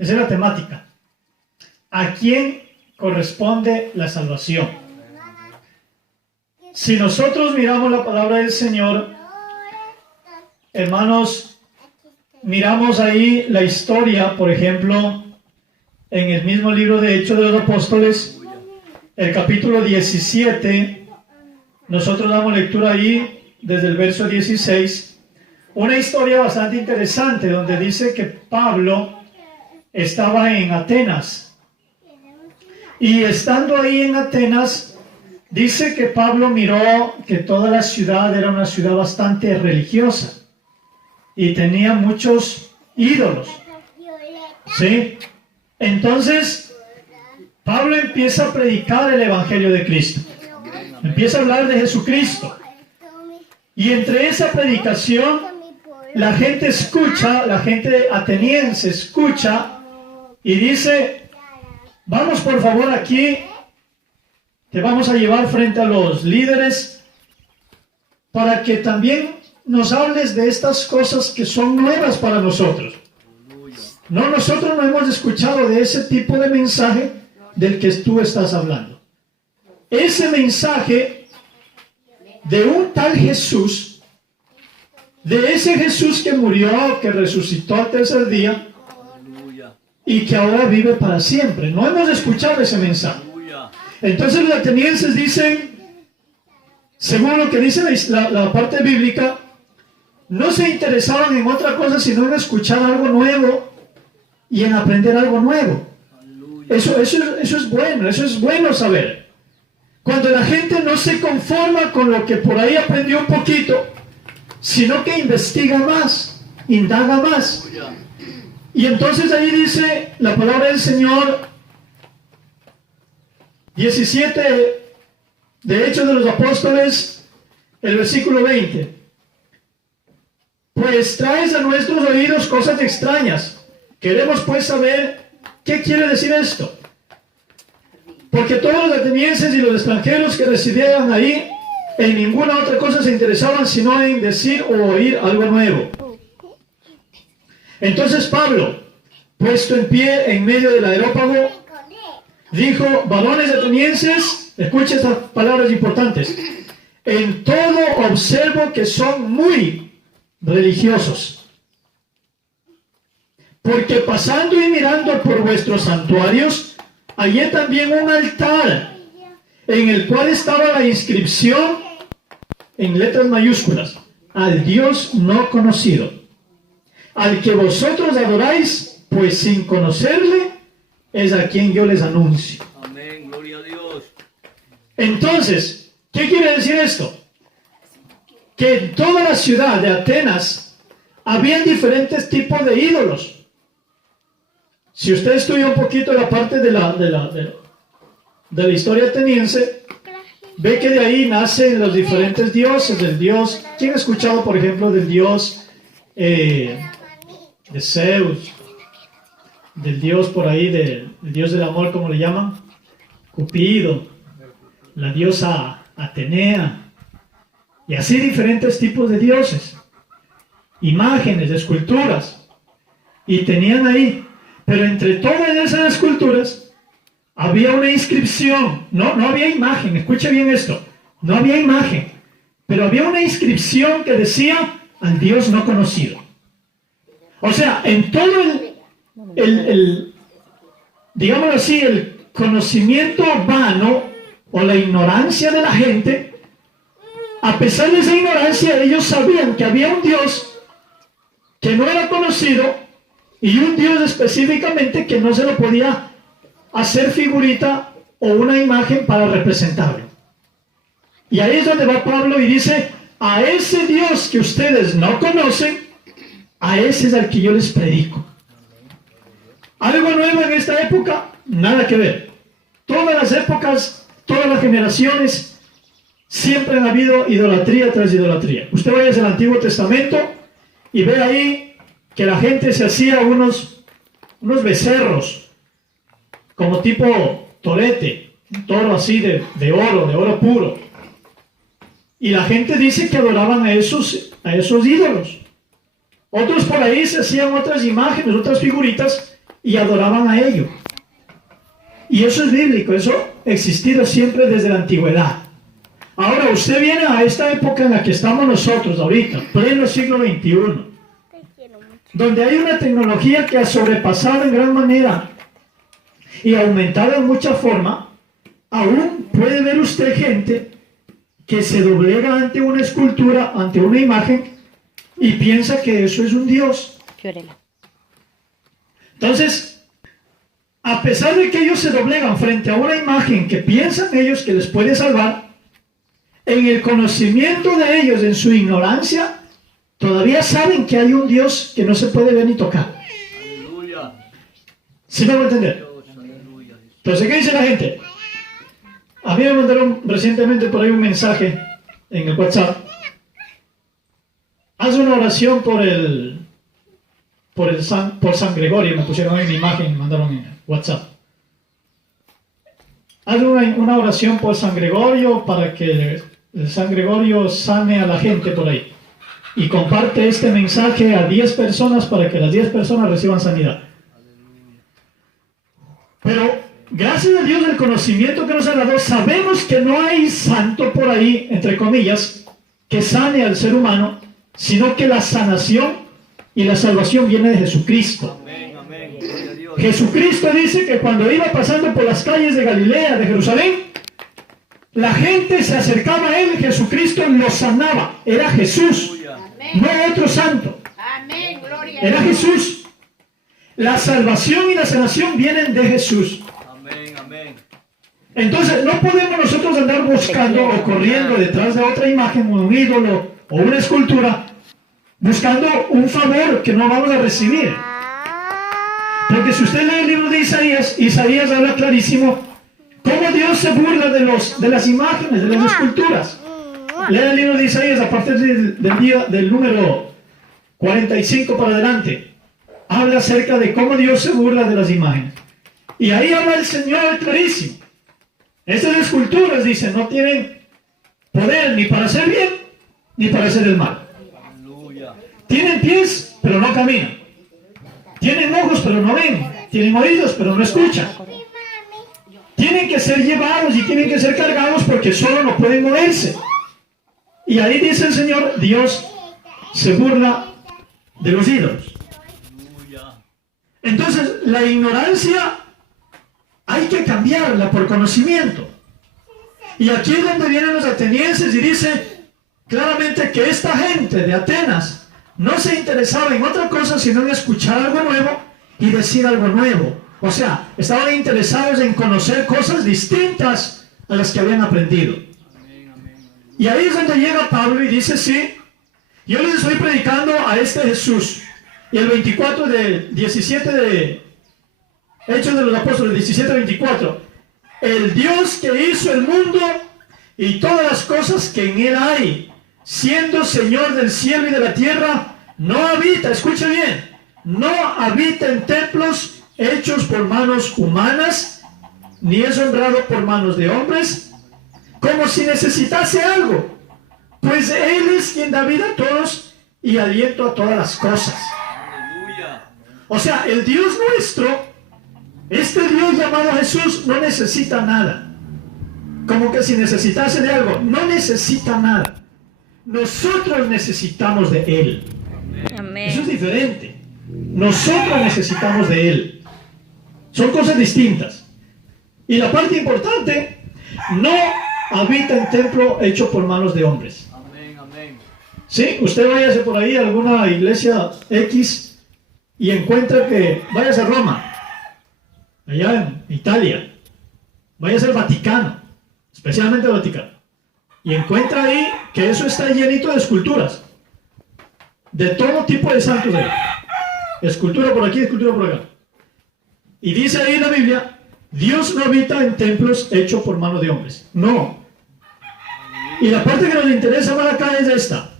Esa es la temática. ¿A quién corresponde la salvación? Si nosotros miramos la palabra del Señor, hermanos, miramos ahí la historia, por ejemplo, en el mismo libro de Hechos de los Apóstoles, el capítulo 17, nosotros damos lectura ahí desde el verso 16, una historia bastante interesante donde dice que Pablo estaba en Atenas y estando ahí en Atenas, dice que Pablo miró que toda la ciudad era una ciudad bastante religiosa y tenía muchos ídolos, ¿sí? Entonces, Pablo empieza a predicar el Evangelio de Cristo. Empieza a hablar de Jesucristo. Y entre esa predicación, la gente escucha, la gente ateniense escucha y dice, vamos por favor aquí, te vamos a llevar frente a los líderes para que también nos hables de estas cosas que son nuevas para nosotros. No, nosotros no hemos escuchado de ese tipo de mensaje del que tú estás hablando. Ese mensaje de un tal Jesús, de ese Jesús que murió, que resucitó al tercer día y que ahora vive para siempre. No hemos escuchado ese mensaje. Entonces los atenienses dicen, según lo que dice la parte bíblica, no se interesaban en otra cosa sino en escuchar algo nuevo y en aprender algo nuevo. Eso es bueno saber. Cuando la gente no se conforma con lo que por ahí aprendió un poquito, sino que investiga más, indaga más. Y entonces ahí dice la palabra del Señor, 17 de Hechos de los Apóstoles, el versículo 20. Pues traes a nuestros oídos cosas extrañas. Queremos pues saber qué quiere decir esto. Porque todos los atenienses y los extranjeros que residían ahí, en ninguna otra cosa se interesaban sino en decir o oír algo nuevo. Entonces Pablo, puesto en pie en medio del areópago, dijo, varones atenienses, escuchen estas palabras importantes, en todo observo que son muy religiosos. Porque pasando y mirando por vuestros santuarios, hallé también un altar en el cual estaba la inscripción en letras mayúsculas, al Dios no conocido, al que vosotros adoráis, pues sin conocerle, es a quien yo les anuncio. Amén, gloria a Dios. Entonces, ¿qué quiere decir esto? Que en toda la ciudad de Atenas habían diferentes tipos de ídolos. Si usted estudia un poquito la parte de la historia ateniense, ve que de ahí nacen los diferentes dioses, del dios, ¿quién ha escuchado por ejemplo del dios de Zeus? Del dios por ahí, del dios del amor, ¿cómo le llaman? Cupido, la diosa Atenea, y así diferentes tipos de dioses, imágenes, esculturas, y tenían ahí, pero entre todas esas esculturas había una inscripción, no había imagen, escuche bien esto, no había imagen, pero había una inscripción que decía al Dios no conocido. O sea, en todo digámoslo así, el conocimiento vano o la ignorancia de la gente, a pesar de esa ignorancia, ellos sabían que había un Dios que no era conocido y un Dios específicamente que no se lo podía hacer figurita o una imagen para representarlo. Y ahí es donde va Pablo y dice, a ese Dios que ustedes no conocen, a ese es al que yo les predico. ¿Algo nuevo en esta época? Nada que ver. Todas las épocas, todas las generaciones, siempre han habido idolatría tras idolatría. Usted vaya al Antiguo Testamento y ve ahí que la gente se hacía unos becerros, como tipo torete, un toro así de oro puro. Y la gente dice que adoraban a esos ídolos. Otros por ahí se hacían otras imágenes, otras figuritas, y adoraban a ello. Y eso es bíblico, eso ha existido siempre desde la antigüedad. Ahora usted viene a esta época en la que estamos nosotros ahorita, pleno siglo XXI, donde hay una tecnología que ha sobrepasado en gran manera y aumentado en mucha forma. Aún puede ver usted gente que se doblega ante una escultura, ante una imagen, y piensa que eso es un Dios. Entonces, a pesar de que ellos se doblegan frente a una imagen que piensan ellos que les puede salvar, en el conocimiento de ellos, en su ignorancia, todavía saben que hay un Dios que no se puede ver ni tocar. Aleluya. ¿Sí me va a entender? Entonces, ¿qué dice la gente? A mí me mandaron recientemente por ahí un mensaje en el WhatsApp. Haz una oración por San Gregorio. Me pusieron ahí una imagen, me mandaron en WhatsApp. Haz una oración por San Gregorio para que el San Gregorio sane a la gente por ahí. Y comparte este mensaje a 10 personas para que las 10 personas reciban sanidad. Pero gracias a Dios del conocimiento que nos ha dado, sabemos que no hay santo por ahí, entre comillas, que sane al ser humano, sino que la sanación y la salvación viene de Jesucristo. Amén, amén. Jesucristo dice que cuando iba pasando por las calles de Galilea, de Jerusalén, la gente se acercaba a él, Jesucristo lo sanaba. Era Jesús, no otro santo. Era Jesús. La salvación y la sanación vienen de Jesús. Entonces no podemos nosotros andar buscando o corriendo detrás de otra imagen, un ídolo o una escultura, buscando un favor que no vamos a recibir. Porque si usted lee el libro de Isaías, Isaías habla clarísimo cómo Dios se burla de las imágenes, de las esculturas. Lea el libro de Isaías a partir del número 45 para adelante. Habla acerca de cómo Dios se burla de las imágenes. Y ahí habla el Señor clarísimo. Estas esculturas, dice, no tienen poder ni para hacer bien, ni para hacer el mal. Tienen pies, pero no caminan. Tienen ojos, pero no ven. Tienen oídos, pero no escuchan. Tienen que ser llevados y tienen que ser cargados porque solo no pueden moverse. Y ahí dice el Señor, Dios se burla de los ídolos. Entonces, la ignorancia hay que cambiarla por conocimiento. Y aquí es donde vienen los atenienses y dice claramente que esta gente de Atenas no se interesaba en otra cosa sino en escuchar algo nuevo y decir algo nuevo. O sea, estaban interesados en conocer cosas distintas a las que habían aprendido. Y ahí es donde llega Pablo y dice, sí, yo les estoy predicando a este Jesús. Y el 24 del 17 de Hechos de los Apóstoles, 17-24, el Dios que hizo el mundo y todas las cosas que en él hay, siendo Señor del cielo y de la tierra, no habita, escuche bien, no habita en templos hechos por manos humanas, ni es honrado por manos de hombres, como si necesitase algo, pues Él es quien da vida a todos y aliento a todas las cosas. O sea, el Dios nuestro, este Dios llamado Jesús, no necesita nada. Como que si necesitase de algo, no necesita nada. Nosotros necesitamos de Él. Amén. Eso es diferente. Nosotros necesitamos de Él. Son cosas distintas. Y la parte importante, no habita en templo hecho por manos de hombres. Amén, amén. Sí, usted váyase por ahí a alguna iglesia X y encuentra que, váyase a Roma, allá en Italia, váyase al Vaticano, especialmente al Vaticano, y encuentra ahí que eso está llenito de esculturas, de todo tipo de santos ahí. Escultura por aquí, escultura por acá. Y dice ahí en la Biblia, Dios no habita en templos hechos por mano de hombres. No. Y la parte que nos interesa más acá es esta.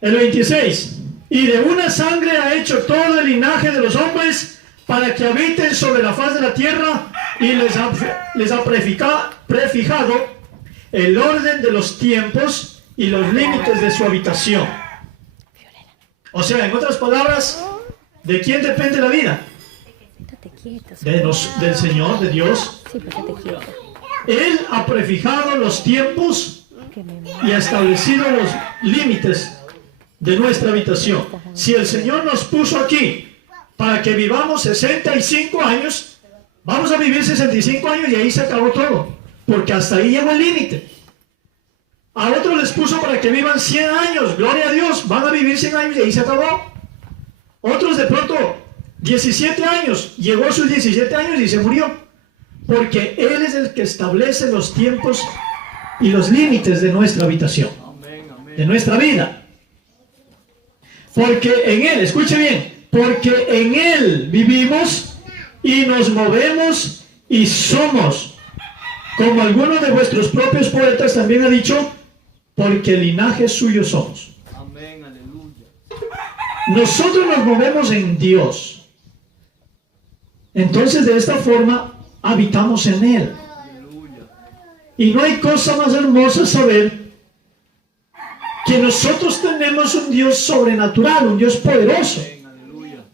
El 26. Y de una sangre ha hecho todo el linaje de los hombres para que habiten sobre la faz de la tierra y les ha prefijado el orden de los tiempos y los límites de su habitación. O sea, en otras palabras, ¿de quién depende la vida? del Señor, de Dios. Él ha prefijado los tiempos y ha establecido los límites de nuestra habitación. Si el Señor nos puso aquí para que vivamos 65 años, vamos a vivir 65 años y ahí se acabó todo, porque hasta ahí llegó el límite. A otros les puso para que vivan 100 años, gloria a Dios, van a vivir 100 años y ahí se acabó. Otros de pronto 17 años, llegó a sus 17 años y se murió, porque Él es el que establece los tiempos y los límites de nuestra habitación, de nuestra vida. Porque en Él, escuche bien, porque en Él vivimos y nos movemos y somos, como algunos de vuestros propios poetas también ha dicho, porque linaje suyo somos. Amén, aleluya. Nosotros nos movemos en Dios. Entonces de esta forma habitamos en Él. Aleluya. Y no hay cosa más hermosa saber que nosotros tenemos un Dios sobrenatural, un Dios poderoso. Amén, aleluya.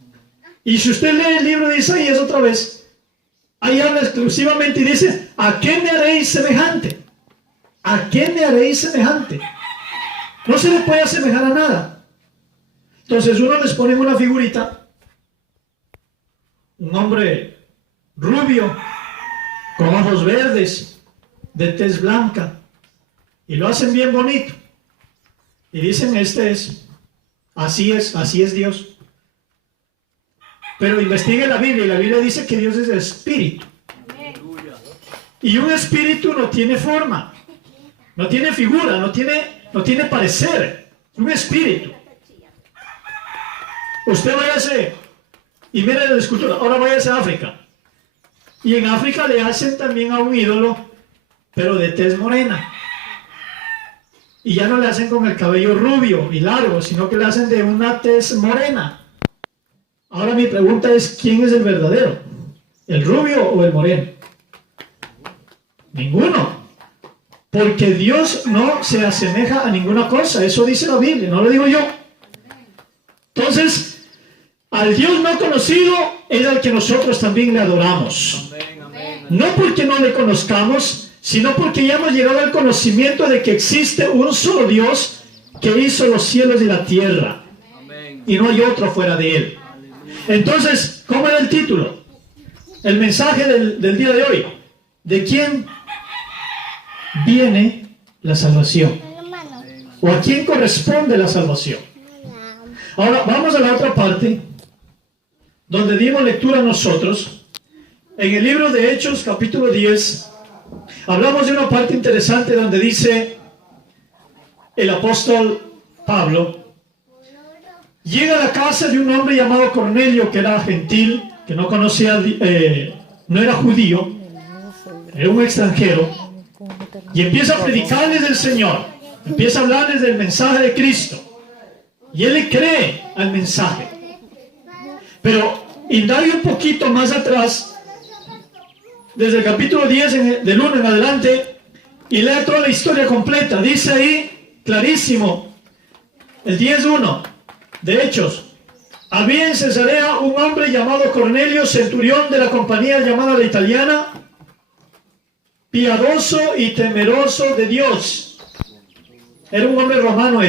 Y si usted lee el libro de Isaías otra vez, ahí habla exclusivamente y dice, ¿a qué me haréis semejante? ¿A qué me haréis semejante? No se le puede asemejar a nada. Entonces uno les pone una figurita, un hombre rubio, con ojos verdes, de tez blanca, y lo hacen bien bonito. Y dicen, así es Dios. Pero investigue la Biblia, y la Biblia dice que Dios es espíritu. Aleluya. Y un espíritu no tiene forma, no tiene figura, no tiene parecer. Es un espíritu. Usted váyase y mire la escultura. Ahora váyase a África. Y en África le hacen también a un ídolo, pero de tez morena. Y ya no le hacen con el cabello rubio y largo, sino que le hacen de una tez morena. Ahora mi pregunta es, ¿quién es el verdadero? ¿El rubio o el moreno? Ninguno. Porque Dios no se asemeja a ninguna cosa. Eso dice la Biblia, no lo digo yo. Entonces, al Dios no conocido es al que nosotros también le adoramos. Amén, amén. No porque no le conozcamos, sino porque ya hemos llegado al conocimiento de que existe un solo Dios que hizo los cielos y la tierra. Amén. Y no hay otro fuera de Él. Entonces, ¿cómo era el título? El mensaje del día de hoy. ¿De quién viene la salvación? ¿O a quién corresponde la salvación? Ahora, vamos a la otra parte, donde dimos lectura nosotros. En el libro de Hechos, capítulo 10, hablamos de una parte interesante donde dice el apóstol Pablo, llega a la casa de un hombre llamado Cornelio, que era gentil, que no conocía, no era judío, era un extranjero, y empieza a predicarles del Señor, empieza a hablarles del mensaje de Cristo, y él le cree al mensaje. Pero indague un poquito más atrás, desde el capítulo 10, del 1 en adelante, y lea toda la historia completa. Dice ahí, clarísimo, el 10:1 de Hechos. Había en Cesarea un hombre llamado Cornelio, centurión de la compañía llamada la italiana, piadoso y temeroso de Dios. Era un hombre romano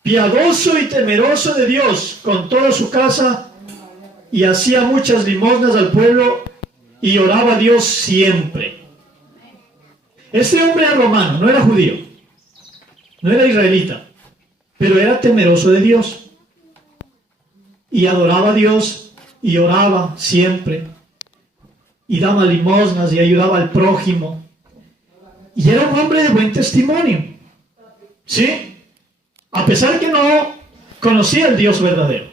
piadoso y temeroso de Dios, con toda su casa, y hacía muchas limosnas al pueblo, y oraba a Dios siempre. Este hombre era romano, no era judío, no era israelita, pero era temeroso de Dios, y adoraba a Dios, y oraba siempre, y daba limosnas, y ayudaba al prójimo, y era un hombre de buen testimonio, ¿sí? A pesar que no conocía al Dios verdadero.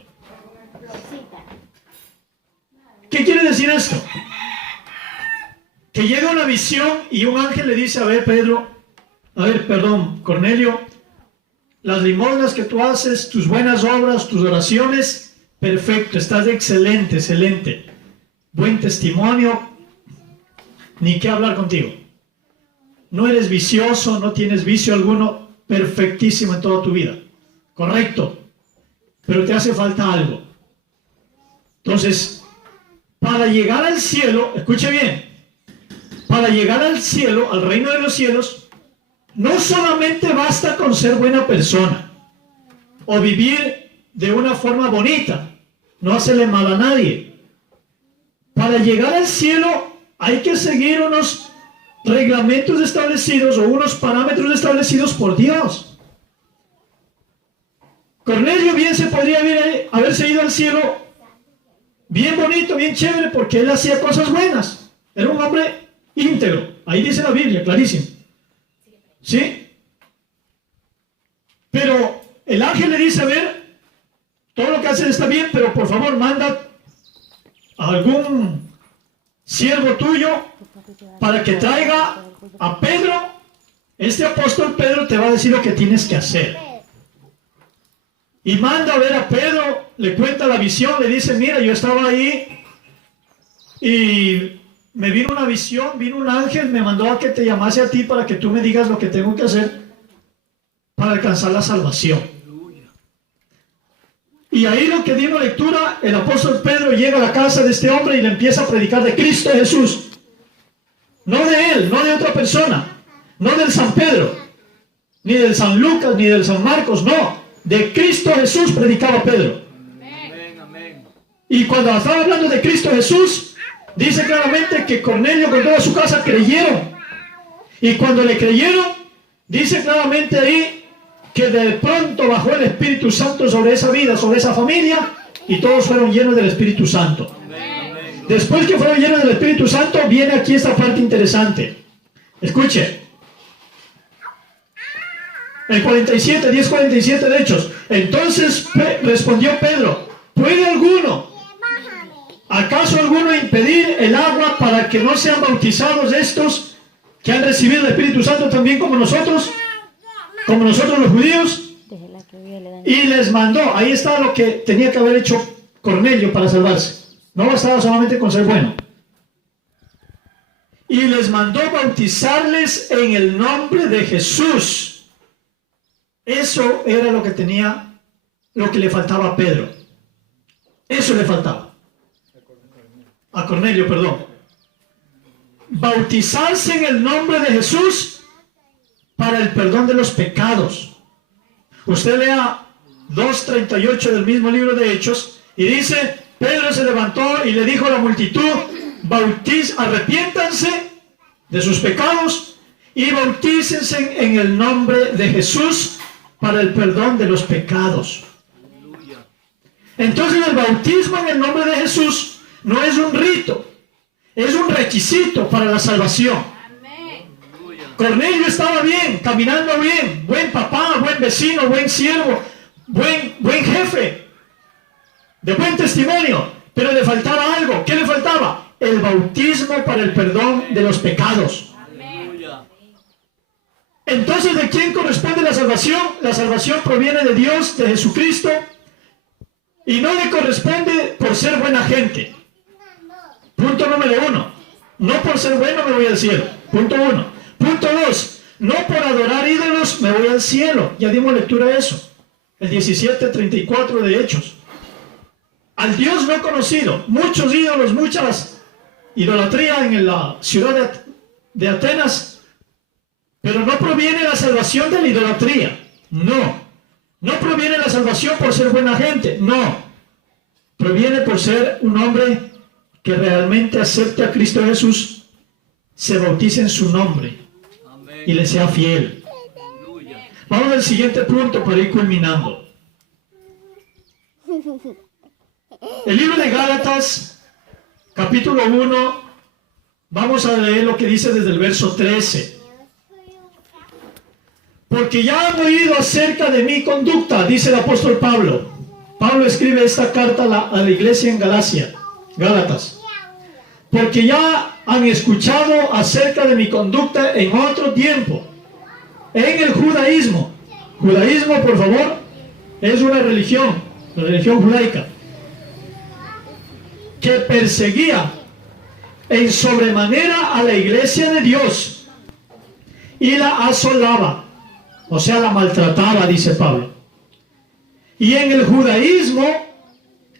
¿Qué quiere decir esto? Que llega una visión y un ángel le dice, Cornelio, las limosnas que tú haces, tus buenas obras, tus oraciones, perfecto, estás excelente, excelente. Buen testimonio, ni qué hablar contigo. No eres vicioso, no tienes vicio alguno, perfectísimo en toda tu vida. Correcto. Pero te hace falta algo. Entonces, para llegar al cielo, escuche bien, para llegar al cielo, al reino de los cielos, no solamente basta con ser buena persona o vivir de una forma bonita, no hacerle mal a nadie. Para llegar al cielo hay que seguir unos reglamentos establecidos o unos parámetros establecidos por Dios. Cornelio bien se podría haberse ido al cielo bien bonito, bien chévere, porque él hacía cosas buenas. Era un hombre íntegro. Ahí dice la Biblia, clarísimo. ¿Sí? Pero el ángel le dice, a ver, todo lo que haces está bien, pero por favor manda a algún siervo tuyo para que traiga a Pedro. Este apóstol Pedro te va a decir lo que tienes que hacer. Y manda a ver a Pedro, le cuenta la visión, le dice, mira, yo estaba ahí y me vino una visión, vino un ángel, me mandó a que te llamase a ti para que tú me digas lo que tengo que hacer para alcanzar la salvación. Y ahí lo que dimos lectura, el apóstol Pedro llega a la casa de este hombre y le empieza a predicar de Cristo Jesús. No de él, no de otra persona, no del San Pedro, ni del San Lucas, ni del San Marcos, no. De Cristo Jesús predicaba Pedro. Amén, amén. Y cuando estaba hablando de Cristo Jesús, dice claramente que Cornelio con toda su casa creyeron. Y cuando le creyeron, dice claramente ahí que de pronto bajó el Espíritu Santo sobre esa vida, sobre esa familia, y todos fueron llenos del Espíritu Santo. Amén. Después que fueron llenos del Espíritu Santo, viene aquí esta parte interesante. Escuche. El 47, 10:47 de Hechos. Entonces respondió Pedro, ¿puede acaso alguno impedir el agua para que no sean bautizados estos que han recibido el Espíritu Santo también como nosotros los judíos? Y les mandó, ahí está lo que tenía que haber hecho Cornelio para salvarse. No bastaba solamente con ser bueno. Y les mandó bautizarles en el nombre de Jesús. Eso era lo que le faltaba a Pedro. Eso le faltaba. A Cornelio, perdón. Bautizarse en el nombre de Jesús para el perdón de los pecados. Usted lea 2:38 del mismo libro de Hechos y dice, Pedro se levantó y le dijo a la multitud, arrepiéntanse de sus pecados y bautícense en el nombre de Jesús para el perdón de los pecados. Entonces el bautismo en el nombre de Jesús no es un rito, es un requisito para la salvación. Cornelio estaba bien, caminando bien, buen papá, buen vecino, buen siervo, buen jefe, de buen testimonio, pero le faltaba algo. ¿Qué le faltaba? El bautismo para el perdón de los pecados. Entonces, ¿de quién corresponde la salvación? La salvación proviene de Dios, de Jesucristo, y no le corresponde por ser buena gente. Punto número 1. No por ser bueno me voy al cielo. Punto 1. Punto 2. No por adorar ídolos me voy al cielo. Ya dimos lectura a eso. El 17:34 de Hechos. Al Dios no conocido. Muchos ídolos, muchas idolatría en la ciudad de Atenas. Pero no proviene la salvación de la idolatría. No. No proviene la salvación por ser buena gente. No. Proviene por ser un hombre que realmente acepte a Cristo Jesús, se bautice en su nombre y le sea fiel. Vamos al siguiente punto para ir culminando. El libro de Gálatas, capítulo 1, vamos a leer lo que dice desde el verso 13. Porque ya han oído acerca de mi conducta, dice el apóstol Pablo. Pablo escribe esta carta a la iglesia en Gálatas. Porque ya han escuchado acerca de mi conducta en otro tiempo, en el judaísmo. Judaísmo, por favor, es una religión, la religión judaica, que perseguía en sobremanera a la iglesia de Dios y la asolaba, o sea, la maltrataba, dice Pablo. Y en el judaísmo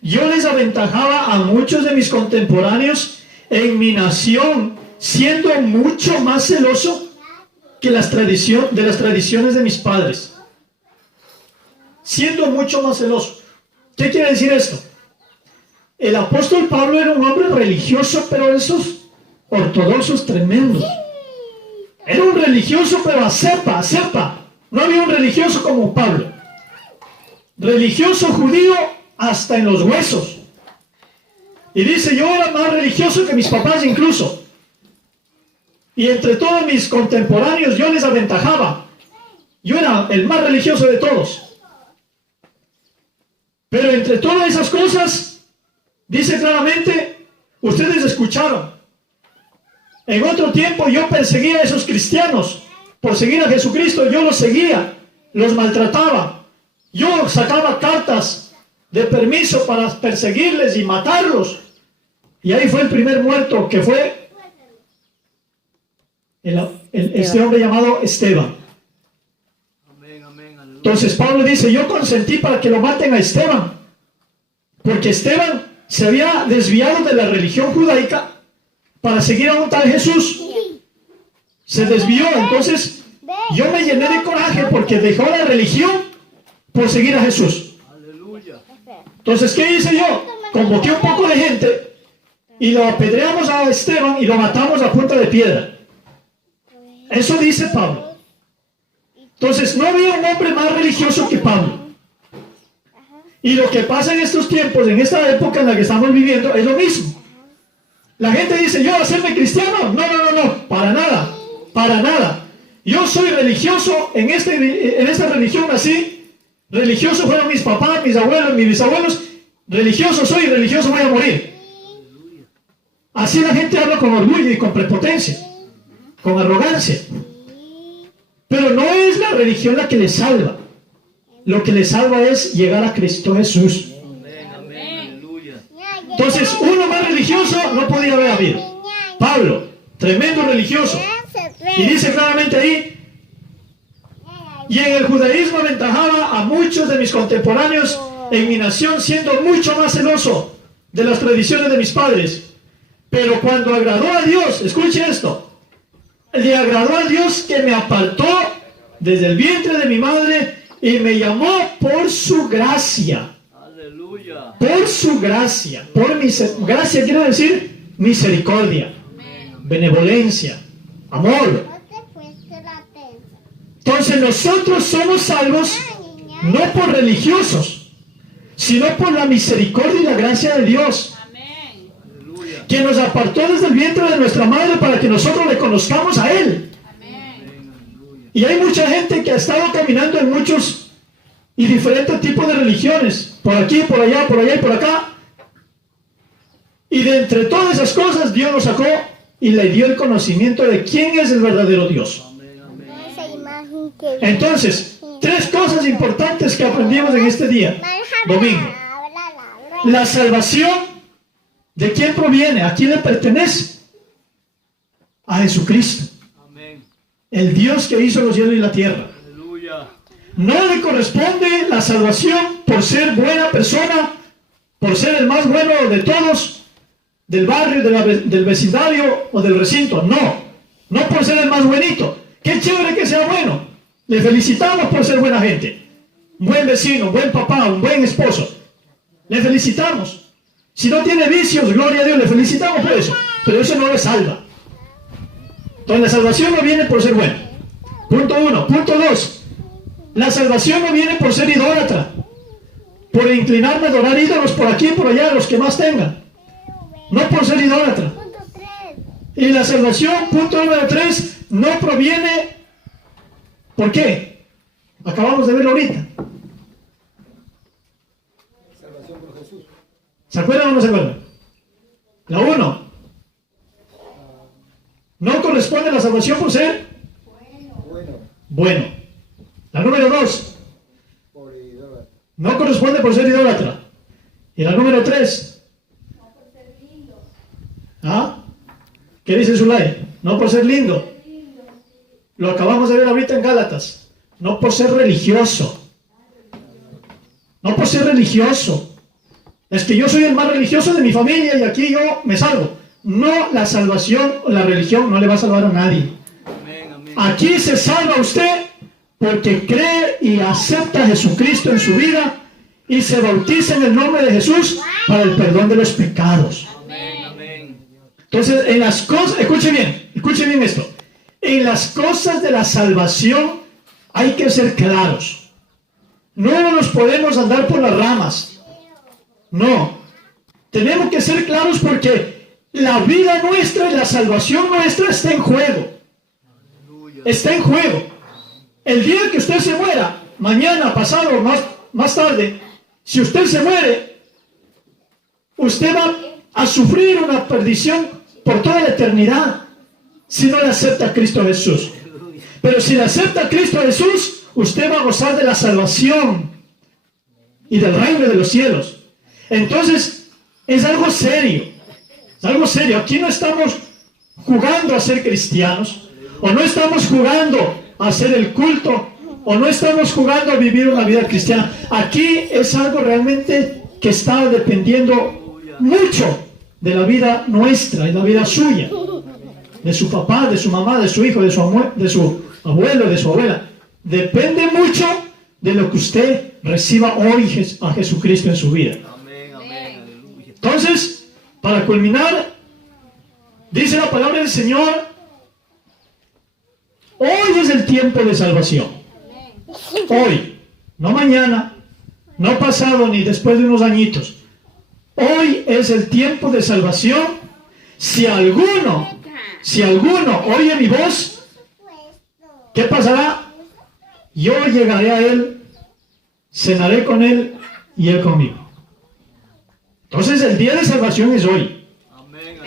yo les aventajaba a muchos de mis contemporáneos en mi nación, siendo mucho más celoso que las tradiciones de mis padres. Siendo mucho más celoso. ¿Qué quiere decir esto? El apóstol Pablo era un hombre religioso, pero esos ortodoxos tremendos. Era un religioso, pero a cepa. No había un religioso como Pablo. Religioso judío hasta en los huesos. Y dice, yo era más religioso que mis papás incluso. Y entre todos mis contemporáneos yo les aventajaba. Yo era el más religioso de todos. Pero entre todas esas cosas, dice claramente, ustedes escucharon. En otro tiempo yo perseguía a esos cristianos por seguir a Jesucristo. Yo los seguía, los maltrataba. Yo sacaba cartas de permiso para perseguirles y matarlos. Y ahí fue el primer muerto, que fue este hombre llamado Esteban. Entonces Pablo dice, yo consentí para que lo maten a Esteban, porque Esteban se había desviado de la religión judaica para seguir a un tal Jesús. Se desvió, entonces yo me llené de coraje porque dejó la religión por seguir a Jesús. Entonces, ¿qué hice yo? Convoqué un poco de gente y lo apedreamos a Esteban y lo matamos a punta de piedra. Eso dice Pablo. Entonces, no había un hombre más religioso que Pablo. Y lo que pasa en estos tiempos, en esta época en la que estamos viviendo, es lo mismo. La gente dice, ¿yo hacerme cristiano? No, para nada. Yo soy religioso, en esta religión así, religioso fueron mis papás, mis abuelos, mis bisabuelos, religioso soy y religioso voy a morir. Así la gente habla con orgullo y con prepotencia, con arrogancia. Pero no es la religión la que le salva. Lo que le salva es llegar a Cristo Jesús. Entonces, uno más religioso no podía haber habido. Pablo, tremendo religioso. Y dice claramente ahí, y en el judaísmo aventajaba a muchos de mis contemporáneos en mi nación, siendo mucho más celoso de las tradiciones de mis padres. Pero cuando agradó a Dios, escuche esto, le agradó a Dios que me apartó desde el vientre de mi madre y me llamó por su gracia. Aleluya. Por su gracia. Gracia quiere decir misericordia, benevolencia, amor. Entonces nosotros somos salvos no por religiosos, sino por la misericordia y la gracia de Dios, que nos apartó desde el vientre de nuestra madre para que nosotros le conozcamos a Él. Y hay mucha gente que ha estado caminando en muchos y diferentes tipos de religiones, por aquí, por allá y por acá. Y de entre todas esas cosas Dios nos sacó y le dio el conocimiento de quién es el verdadero Dios. Entonces, tres cosas importantes que aprendimos en este día, domingo. La salvación, ¿de quién proviene? ¿A quién le pertenece? A Jesucristo. El Dios que hizo los cielos y la tierra. No le corresponde la salvación por ser buena persona, por ser el más bueno de todos, del barrio, del vecindario o del recinto. No por ser el más buenito. Qué chévere que sea bueno. Le felicitamos por ser buena gente. Un buen vecino, un buen papá, un buen esposo. Le felicitamos. Si no tiene vicios, gloria a Dios, le felicitamos por eso. Pero eso no le salva. Entonces la salvación no viene por ser bueno. Punto 1. Punto 2. La salvación no viene por ser idólatra, por inclinarme a adorar ídolos por aquí y por allá, los que más tengan. No por ser idólatra. Y la salvación, punto número 3, no proviene. ¿Por qué? Acabamos de verlo ahorita. Salvación por Jesús. ¿Se acuerdan o no se acuerdan? La 1. No corresponde la salvación por ser bueno. La número 2. Por idólatra. No corresponde por ser idólatra. Y la número 3. ¿Ah? ¿Qué dice Zulay? No por ser lindo. Lo acabamos de ver ahorita en Gálatas. No por ser religioso. No por ser religioso. Es que yo soy el más religioso de mi familia y aquí yo me salvo. No, la salvación o la religión no le va a salvar a nadie. Amén, amén. Aquí se salva usted porque cree y acepta a Jesucristo en su vida y se bautiza en el nombre de Jesús para el perdón de los pecados. Amén, amén. Entonces, en las cosas, escuche bien esto. En las cosas de la salvación hay que ser claros. No nos podemos andar por las ramas. No. Tenemos que ser claros porque la vida nuestra y la salvación nuestra está en juego. Está en juego. El día que usted se muera, mañana, pasado, más tarde, si usted se muere, usted va a sufrir una perdición por toda la eternidad si no le acepta a Cristo Jesús. Pero si le acepta a Cristo Jesús, usted va a gozar de la salvación y del reino de los cielos. Entonces, es algo serio. Es algo serio. Aquí no estamos jugando a ser cristianos, o no estamos jugando a hacer el culto, o no estamos jugando a vivir una vida cristiana. Aquí es algo realmente que está dependiendo mucho de la vida nuestra y la vida suya, de su papá, de su mamá, de su hijo, de su abuelo, de su abuela. Depende mucho de lo que usted reciba hoy a Jesucristo en su vida. Amén, amén, aleluya. Entonces, para culminar, dice la palabra del Señor, hoy es el tiempo de salvación. Hoy, no mañana, no pasado ni después de unos añitos. Hoy es el tiempo de salvación. Si alguno oye mi voz, ¿qué pasará? Yo llegaré a él, cenaré con él y él conmigo. Entonces el día de salvación es hoy.